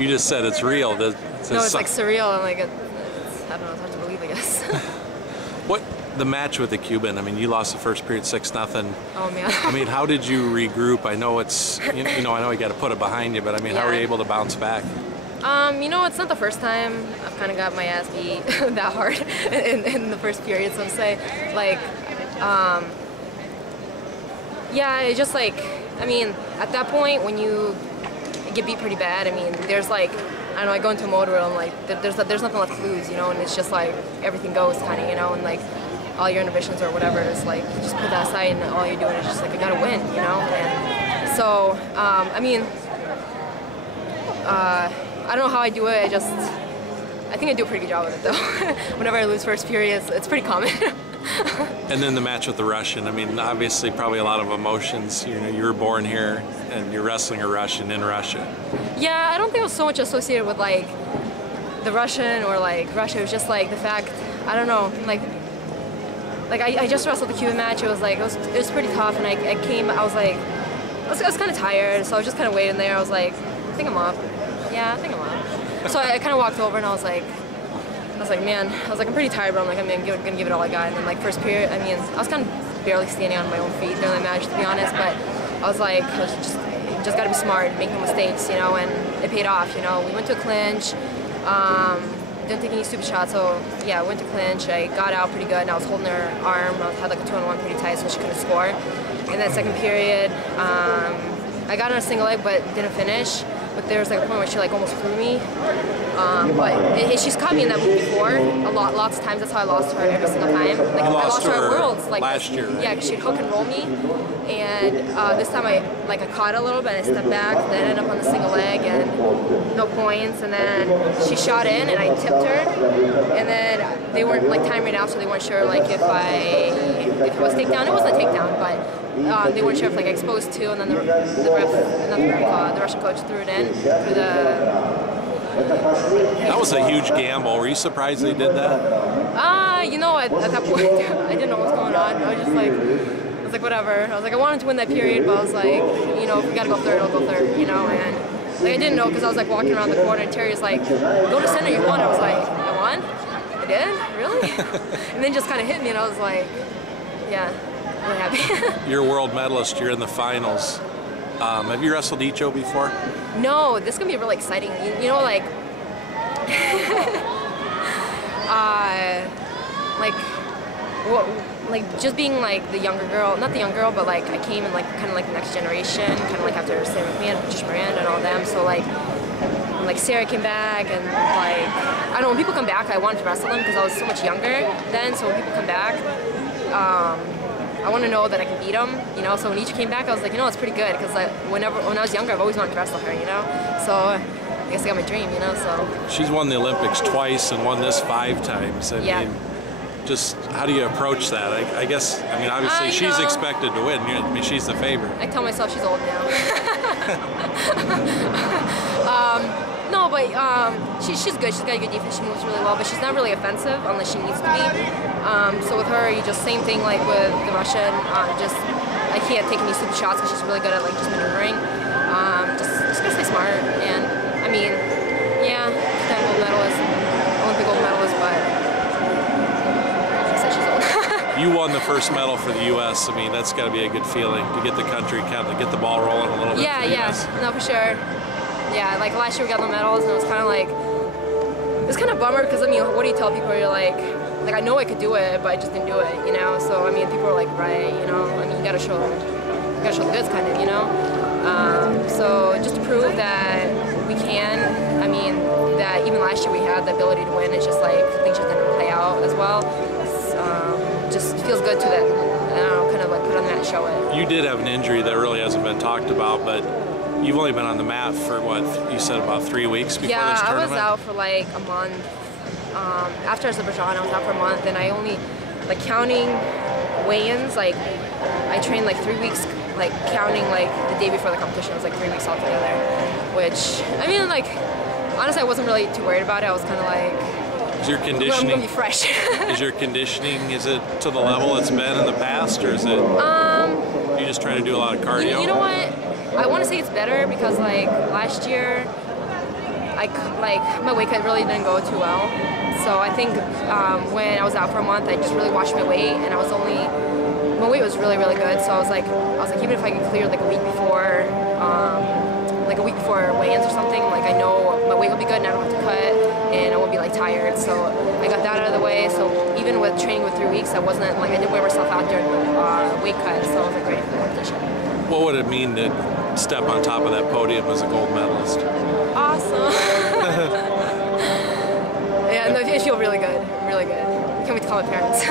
You just said it's real. No, it's like surreal, and like I don't know, it's hard to believe, I guess. What the match with the Cuban? I mean, you lost the first period 6-0. Oh man. I mean, how did you regroup? I know it's I know you got to put it behind you, but I mean, how were you able to bounce back? You know, it's not the first time I've kind of got my ass beat that hard in the first period, so to say. Like, yeah, it's just like, I mean, at that point when you get beat pretty bad, I mean, there's like, I don't know, I go into a mode where I'm like, there's nothing left to lose, you know, and it's just like everything goes kind of, you know, and like all your inhibitions or whatever is like, you just put that aside and all you're doing is just like, I gotta win, you know, and so, I mean, I don't know how I do it, I think I do a pretty good job of it though. Whenever I lose first period, it's pretty common. And then the match with the Russian, I mean, obviously probably a lot of emotions. You know, you were born here and you're wrestling a Russian in Russia. Yeah, I don't think it was so much associated with like the Russian or like Russia. It was just like the fact, I don't know, like I just wrestled the Cuban match. It was like, it was pretty tough, and I came, I was like, I was kind of tired, so I was just kind of waiting there. I was like, I think I'm up. Yeah, I think I'm up. So I kind of walked over and I was like, man, I'm pretty tired, but I'm like, I'm gonna give it all I got. And then like first period, I mean, I was kind of barely standing on my own feet during the match, to be honest, but I was like, just gotta be smart, make no mistakes, you know, and it paid off, you know. We went to a clinch, didn't take any stupid shots, so yeah, I went to clinch, I got out pretty good, and I was holding her arm, I had like a 2-on-1 pretty tight, so she couldn't score. In that second period, I got on a single leg, but didn't finish. But there was like a point where she like almost threw me. But she's caught me in that move before. Lots of times. That's how I lost her every single time. Like I lost her at Worlds like last year. Yeah, because she'd hook and roll me, and this time I caught a little bit. I stepped back, and then I ended up on the single leg and no points. And then she shot in, and I tipped her. And then they weren't like timing it out, so they weren't sure like if it was takedown. It wasn't a takedown, but. They weren't sure if like I exposed to, and then the Russian coach threw it in through the. That was a huge gamble. Were you surprised they did that? You know, at that point, I didn't know what was going on. I was like, whatever. I was like, I wanted to win that period, but I was like, you know, if we gotta go third, I'll go third, you know. And like I didn't know because I was like walking around the corner, and Terry was like, go to center, you won. I was like, I won? I did? Really? And then just kind of hit me, and I was like, yeah. Really happy. You're a world medalist. You're in the finals. Have you wrestled Icho before? No, this is gonna be really exciting. You know, like, like just being like the younger girl, not the young girl, but like I came in like kind of like the next generation, kind of like after Sarah McMahon, Patricia Miranda, and all them. So like Sarah came back, and like I don't know, when people come back, I wanted to wrestle them because I was so much younger then. So when people come back. I want to know that I can beat them, you know. So when Icha came back, I was like, you know, it's pretty good because like, when I was younger, I've always wanted to wrestle her, you know. So I guess I got my dream, you know. So she's won the Olympics twice and won this 5 times. I mean, just how do you approach that? I guess, I mean, obviously she's expected to win. I mean, she's the favorite. I tell myself she's old now. No, but she's good. She's got a good defense. She moves really well, but she's not really offensive unless she needs to be. So with her, you just same thing like with the Russian. I can't take any stupid shots because she's really good at like just maneuvering. Just gotta stay smart. And I mean, yeah, she's a gold medalist, Olympic gold medalist, but like I said, she's old. You won the first medal for the U.S. I mean, that's got to be a good feeling to get the country kind of get the ball rolling a little bit. Yeah, no, for sure. Yeah, like last year we got the medals, and it was kind of like, it was kind of a bummer because I mean, what do you tell people? You're like I know I could do it, but I just didn't do it, you know. So I mean, people are like, right, you know. I mean, you gotta show the goods, kind of, you know. So just to prove that we can, I mean, that even last year we had the ability to win. It's just like things just didn't play out as well. Just feels good to that. I don't know, kind of like put on that and show it. You did have an injury that really hasn't been talked about, but. You've only been on the mat for what, you said about 3 weeks before this tournament? Yeah, I was out for like a month. After Azerbaijan, I was out for a month, and I only, like counting weigh-ins, like I trained like 3 weeks, like counting like the day before the competition, it was like 3 weeks altogether, which, I mean, like, honestly, I wasn't really too worried about it. I was kind of like, is your conditioning, I'm gonna be fresh. Is your conditioning, is it to the level it's been in the past, or is it, you just trying to do a lot of cardio? You know what? I want to say it's better because like last year my weight cut really didn't go too well. So I think when I was out for a month, I just really watched my weight, and my weight was really, really good. So I was like, even if I could clear like a week before weigh-ins or something, like I know my weight will be good and I don't have to cut and I won't be like tired. So I got that out of the way. So even with training with 3 weeks, I didn't wear myself out during the weight cut. So I was like ready for the competition. What would it mean to step on top of that podium as a gold medalist? Awesome. Yeah, no, it feels really good, really good. I can't wait to call my parents.